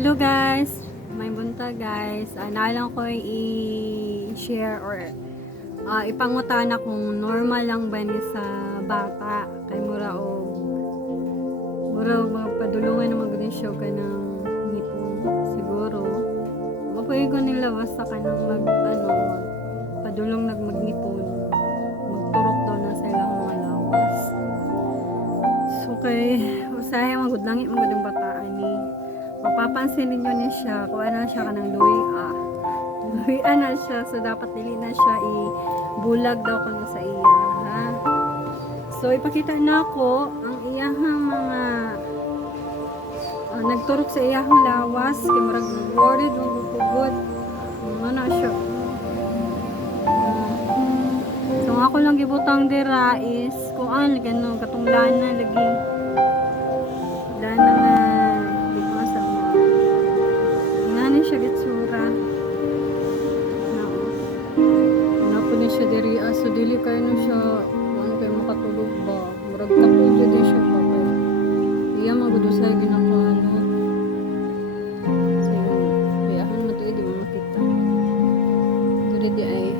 Hello guys, may bunta guys. Nalang ko i-share or ipangutana kung normal lang ba ni sa bata kay mura mga padulungan na magdensyo ka ng ngipon siguro. Mapuy ko nila basta ka ng padulong nagmagnipon. Magturok daw na sa ilang mga lawas. So kay usahay magudlangi magudang bataan ni mapapansin ninyo niya siya kung ano siya kanang luya na siya, so dapat dili na siya i-bulag daw kung sa iya, ha? So ipakita na ako ang iyahang mga nagturok sa iyahang lawas kay murag worried ng bukugod ano siya. So ako lang gibutang dira is kung ano ganun katong lana lagi lana nga siya gitsura na po niya siya diri so dili kayo na siya ano kayo makatulog ba murag tapos din siya ba kayo iya magudusay ginakalot so kaya ahan mo ito di mo makita ito di ay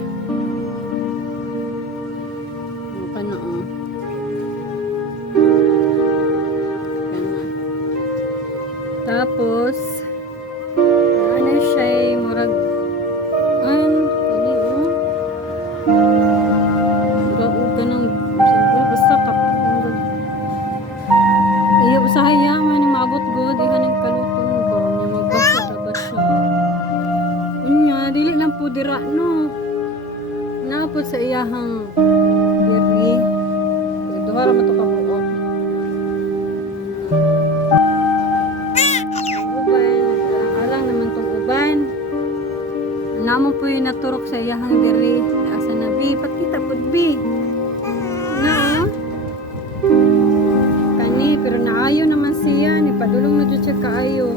kana tapos murag ganang siyempre basta kapag iya usahaya man maabot go dihan ang kaluton ba nga magbasa ba siya unya dili lang po dira no naapot sa iyahang diri duhara man to ka namo po yung naturok sa iyahang diri asa na bi pakita pud bi na kani pero naayo naman siya ni padulong na jud siya kaayo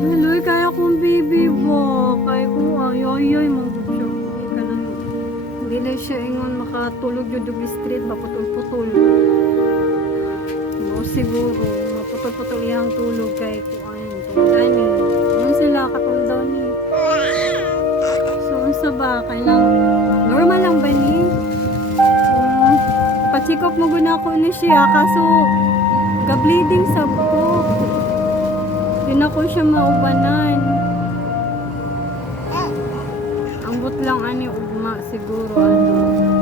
haloy kaya kong bibi bo kay ko ayoy mong siya kanang hindi na siya ingon makatulog jud og street maputol-putol no siguro maputol-putol iyang tulog kay ko ano tungani ano sila katundaw ni so ba kailang normal lang ba ni pa-check up mo guna ko ni siya kaso ga-bleeding sa buko di na ko siya maubanan ambot lang ani ugma siguro ano